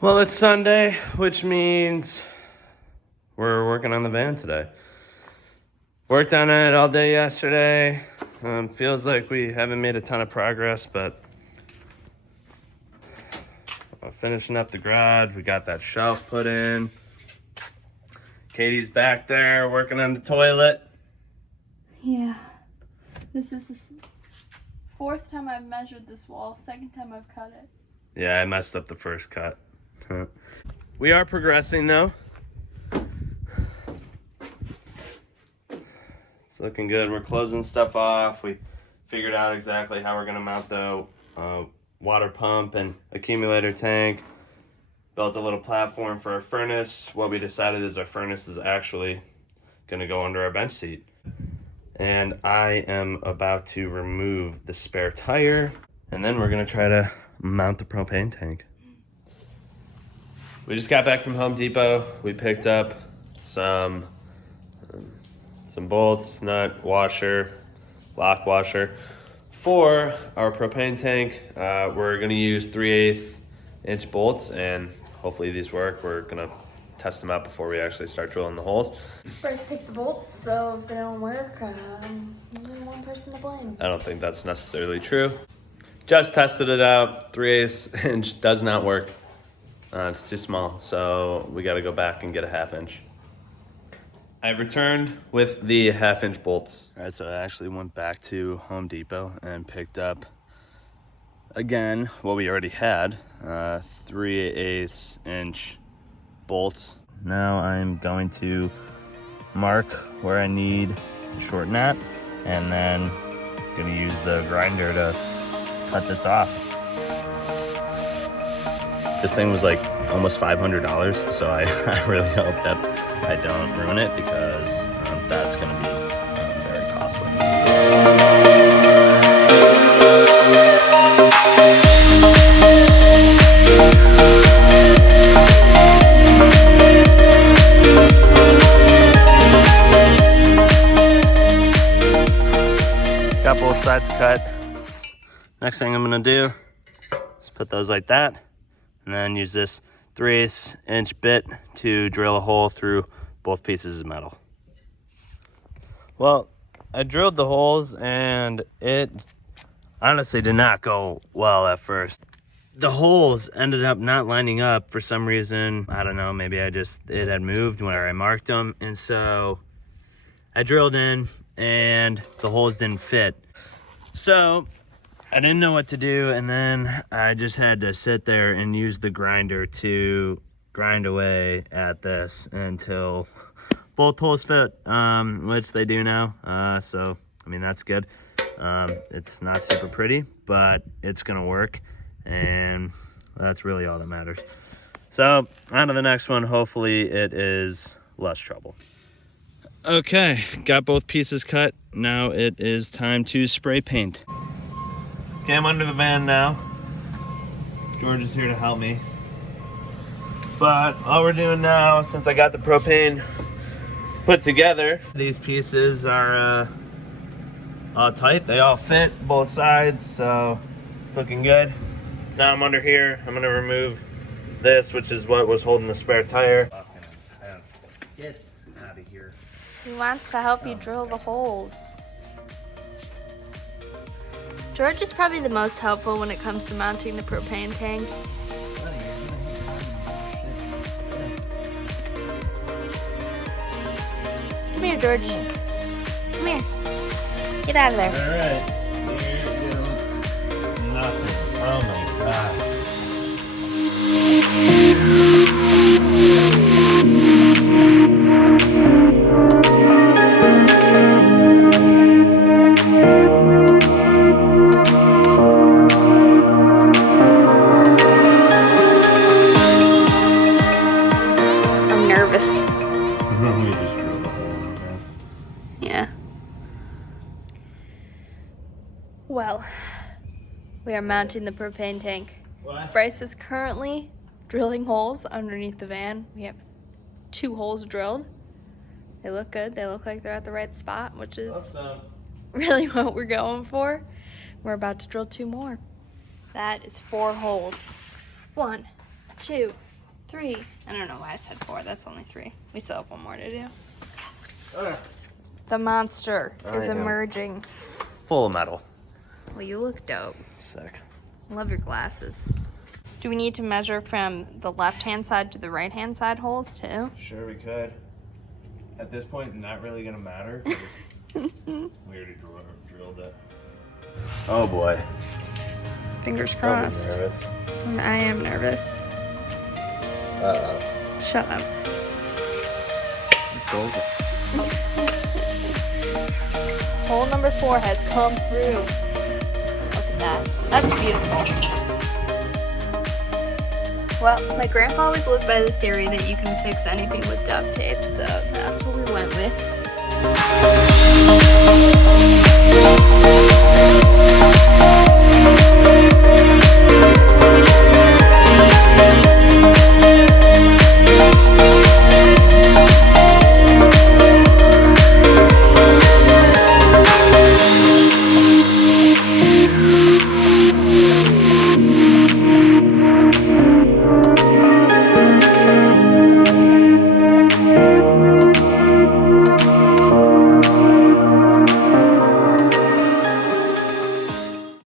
Well, it's Sunday, which means we're working on the van today. Worked on it all day yesterday. Feels like we haven't made a ton of progress, but finishing up the garage. We got that shelf put in. Katie's back there working on the toilet. Yeah. This is the fourth time I've measured this wall, second time I've cut it. Yeah, I messed up the first cut. We are progressing though. It's looking good. We're closing stuff off. We figured out exactly how we're gonna mount the water pump and accumulator tank. Built a little platform for our furnace. What we decided is our furnace is actually gonna go under our bench seat. And I am about to remove the spare tire, and then we're gonna try to mount the propane tank. We just got back from Home Depot. We picked up some bolts, nut, washer, lock washer for our propane tank. We're gonna use 3/8 inch bolts, and hopefully these work. We're gonna test them out before we actually start drilling the holes. First pick the bolts, so if they don't work, there's only one person to blame. I don't think that's necessarily true. Just tested it out. 3/8 inch does not work. It's too small, so we gotta go back and get a 1/2 inch. I've returned with the 1/2 inch bolts. All right, so I actually went back to Home Depot and picked up, again, what we already had, 3/8 inch bolts. Now I'm going to mark where I need to shorten that, and then gonna use the grinder to cut this off. This thing was like almost $500, so I really hope that I don't ruin it, because that's gonna be very costly. Got both sides cut. Next thing I'm gonna do is put those like that, and then use this 3/8 inch bit to drill a hole through both pieces of metal. Well, I drilled the holes and it honestly did not go well at first. The holes ended up not lining up for some reason. I don't know, maybe it had moved where I marked them. And so I drilled in and the holes didn't fit. So I didn't know what to do, and then I just had to sit there and use the grinder to grind away at this until both holes fit, which they do now. So, I mean, that's good. It's not super pretty, but it's gonna work, and that's really all that matters. So, on to the next one. Hopefully it is less trouble. Okay, got both pieces cut. Now it is time to spray paint. Okay, I'm under the van now. George is here to help me. But all we're doing now, since I got the propane put together, these pieces are all tight. They all fit both sides, so it's looking good. Now I'm under here. I'm gonna remove this, which is what was holding the spare tire. Get out of here. He wants to help you drill the holes. George is probably the most helpful when it comes to mounting the propane tank. Come here, George. Come here. Get out of there. All right. Here goes nothing. Oh my God. Yeah. Well, we are mounting the propane tank. What? Bryce is currently drilling holes underneath the van. We have 2 holes drilled. They look good. They look like they're at the right spot, which is really what we're going for. We're about to drill 2 more. That is 4 holes. 1, 2, 3. I don't know why I said 4. That's only 3. We still have one more to do. The monster is emerging. Full of metal. Well, you look dope. Sick. Love your glasses. Do we need to measure from the left-hand side to the right-hand side holes too? Sure, we could. At this point, not really gonna matter. 'Cause we already drilled it. Oh boy. Fingers crossed. Nervous. I am nervous. Uh-oh. Shut up. Hole number 4 has come through. Look at that. That's beautiful. Well, my grandpa always lived by the theory that you can fix anything with duct tape, so that's what we went with.